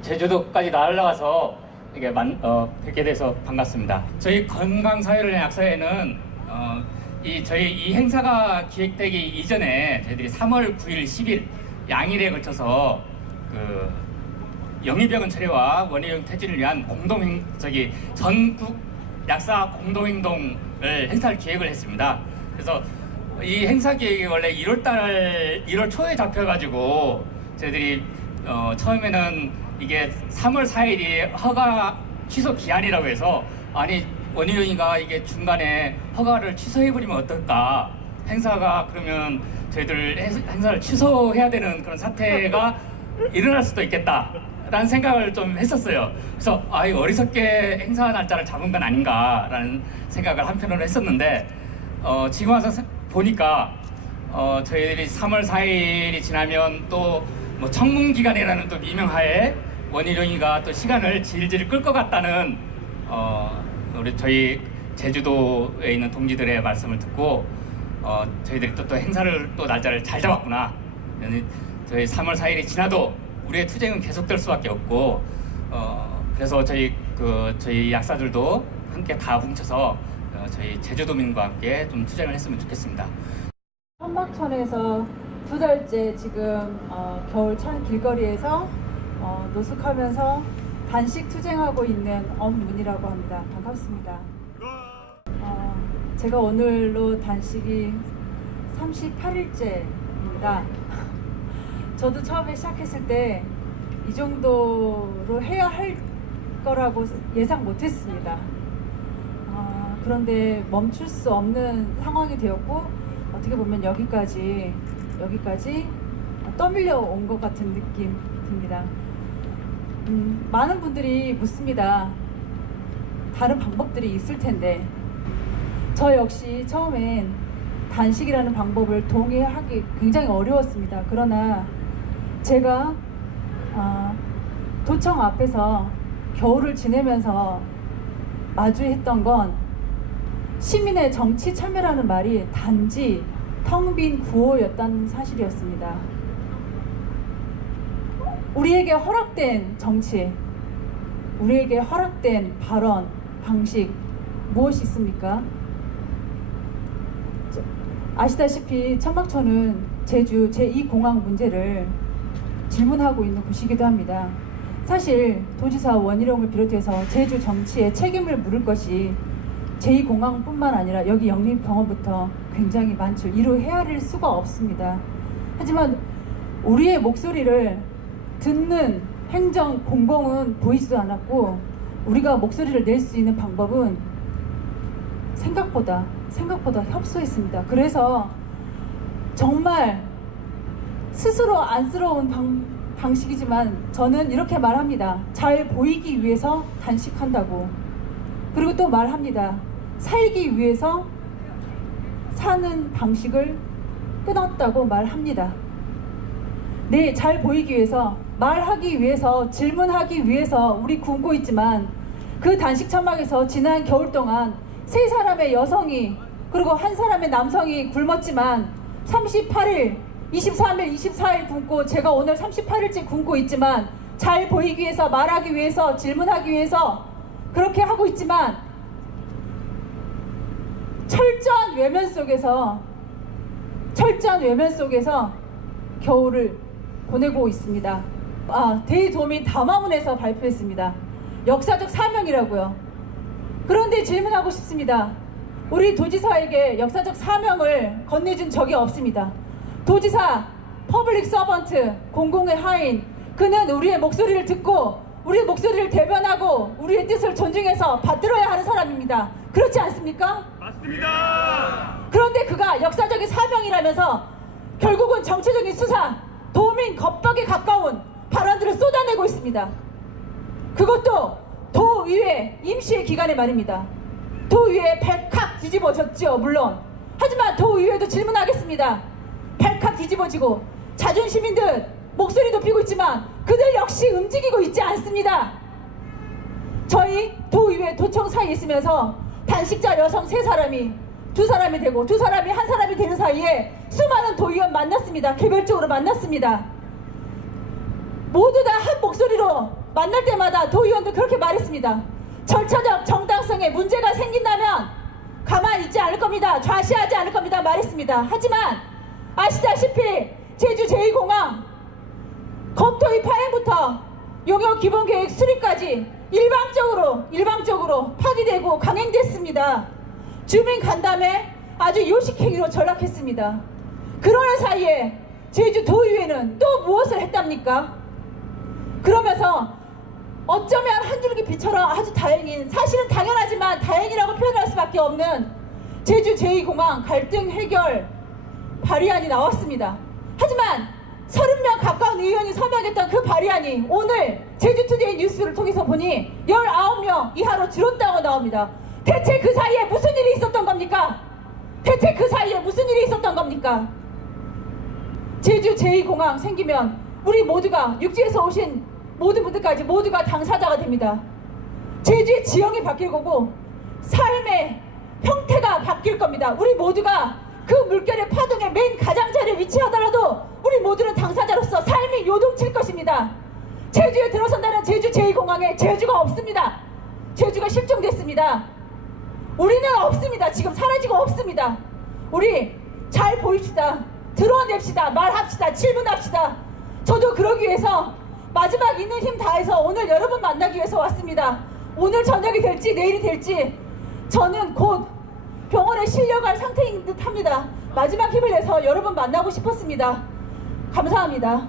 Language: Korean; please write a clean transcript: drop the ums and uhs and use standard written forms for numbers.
제주도까지 날아와서 이게 뵙게 돼서 반갑습니다. 저희 건강사회를 위한 약사회는 저희 이 행사가 기획되기 이전에 저희들이 3월 9일, 10일 양일에 걸쳐서 그 영리병원 철회와 원예용 퇴진을 위한 전국 약사 공동행동을 행사를 기획을 했습니다. 그래서 이 행사 기획이 원래 1월 초에 잡혀가지고 저희들이 처음에는 이게 3월 4일이 허가 취소 기한이라고 해서 아니 원희룡이가 이게 중간에 허가를 취소해버리면 어떨까, 행사가 그러면 저희들 행사를 취소해야 되는 그런 사태가 일어날 수도 있겠다 라는 생각을 좀 했었어요. 그래서 어리석게 행사 날짜를 잡은 건 아닌가 라는 생각을 한편으로 했었는데 지금 와서 보니까 저희들이 3월 4일이 지나면 또 뭐 청문기간이라는 또 미명하에 원희룡이가 또 시간을 질질 끌 것 같다는 저희 제주도에 있는 동지들의 말씀을 듣고 저희들이 또 행사를 또 날짜를 잘 잡았구나. 저희 3월 4일이 지나도 우리의 투쟁은 계속될 수밖에 없고 그래서 저희 약사들도 함께 다 뭉쳐서 저희 제주도민과 함께 좀 투쟁을 했으면 좋겠습니다. 천막천에서 2달째 지금 겨울찬 길거리에서 노숙하면서 단식 투쟁하고 있는 엄문이라고 합니다. 반갑습니다. 제가 오늘로 단식이 38일째입니다. 저도 처음에 시작했을 때 이 정도로 해야 할 거라고 예상 못했습니다. 그런데 멈출 수 없는 상황이 되었고 어떻게 보면 여기까지 떠밀려 온 것 같은 느낌 듭니다. 많은 분들이 묻습니다. 다른 방법들이 있을 텐데. 저 역시 처음엔 단식이라는 방법을 동의하기 굉장히 어려웠습니다. 그러나 제가 도청 앞에서 겨울을 지내면서 마주했던 건 시민의 정치 참여라는 말이 단지 텅 빈 구호였다는 사실이었습니다. 우리에게 허락된 정치, 우리에게 허락된 발언, 방식 무엇이 있습니까? 아시다시피 천막천은 제주 제2공항 문제를 질문하고 있는 곳이기도 합니다. 사실 도지사 원희룡을 비롯해서 제주 정치에 책임을 물을 것이 제2공항뿐만 아니라 여기 영림병원부터 굉장히 많죠. 이루 헤아릴 수가 없습니다. 하지만 우리의 목소리를 듣는 행정 공공은 보이지도 않았고 우리가 목소리를 낼 수 있는 방법은 생각보다 협소했습니다. 그래서 정말 스스로 안쓰러운 방식이지만 저는 이렇게 말합니다. 잘 보이기 위해서 단식한다고. 그리고 또 말합니다. 살기 위해서 사는 방식을 끊었다고 말합니다. 네, 잘 보이기 위해서, 말하기 위해서, 질문하기 위해서 우리 굶고 있지만 그 단식 천막에서 지난 겨울 동안 3사람의 여성이 그리고 1사람의 남성이 굶었지만 38일, 23일, 24일 굶고 제가 오늘 38일째 굶고 있지만 잘 보이기 위해서, 말하기 위해서, 질문하기 위해서 그렇게 하고 있지만 철저한 외면 속에서 겨울을 보내고 있습니다. 대도민 담화문에서 발표했습니다. 역사적 사명이라고요. 그런데 질문하고 싶습니다. 우리 도지사에게 역사적 사명을 건네준 적이 없습니다. 도지사, 퍼블릭 서번트, 공공의 하인, 그는 우리의 목소리를 듣고 우리의 목소리를 대변하고 우리의 뜻을 존중해서 받들어야 하는 사람입니다. 그렇지 않습니까? 맞습니다. 그런데 그가 역사적인 사명이라면서 결국은 정치적인 수사, 도민 겁박에 가까운 발언들을 쏟아내고 있습니다. 그것도 도의회 임시의 기간에 말입니다. 도의회 발칵 뒤집어졌죠, 물론. 하지만 도의회도 질문하겠습니다. 발칵 뒤집어지고 자존심인 듯 목소리 높이고 있지만 그들 역시 움직이고 있지 않습니다. 저희 도의회 도청 사이에 있으면서 단식자 여성 3사람이 2사람이 되고 2사람이 1사람이 되는 사이에 수많은 도의원 만났습니다. 개별적으로 만났습니다. 모두 다 한 목소리로 만날 때마다 도의원도 그렇게 말했습니다. 절차적 정당성에 문제가 생긴다면 가만히 있지 않을 겁니다. 좌시하지 않을 겁니다. 말했습니다. 하지만 아시다시피 제주 제2공항 검토의 파행부터 용역 기본계획 수립까지 일방적으로 파기되고 강행됐습니다. 주민 간담회 아주 요식행위로 전락했습니다. 그러는 사이에 제주도의회는 또 무엇을 했답니까? 그러면서 어쩌면 한 줄기 빛처럼 아주 다행인, 사실은 당연하지만 다행이라고 표현할 수밖에 없는 제주 제2공항 갈등 해결 발의안이 나왔습니다. 하지만 30명 가까운 의원이 서명했던 그 발의안이 오늘 제주투데이 뉴스를 통해서 보니 19명 이하로 줄었다고 나옵니다. 대체 그 사이에 무슨 일이 있었던 겁니까? 대체 그 사이에 무슨 일이 있었던 겁니까? 제주 제2공항 생기면 우리 모두가 육지에서 오신 모든 분들까지 모두가 당사자가 됩니다. 제주의 지형이 바뀔 거고 삶의 형태가 바뀔 겁니다. 우리 모두가 그 물결의 파동의 맨 가장자리에 위치하더라도 우리 모두는 당사자로서 삶이 요동칠 것입니다. 제주에 들어선다는 제주 제2공항에 제주가 없습니다. 제주가 실종됐습니다. 우리는 없습니다. 지금 사라지고 없습니다. 우리 잘 보입시다. 드러냅시다. 말합시다. 질문합시다. 저도 그러기 위해서 마지막 있는 힘 다해서 오늘 여러분 만나기 위해서 왔습니다. 오늘 저녁이 될지 내일이 될지 저는 곧 병원에 실려갈 상태인 듯 합니다. 마지막 힘을 내서 여러분 만나고 싶었습니다. 감사합니다.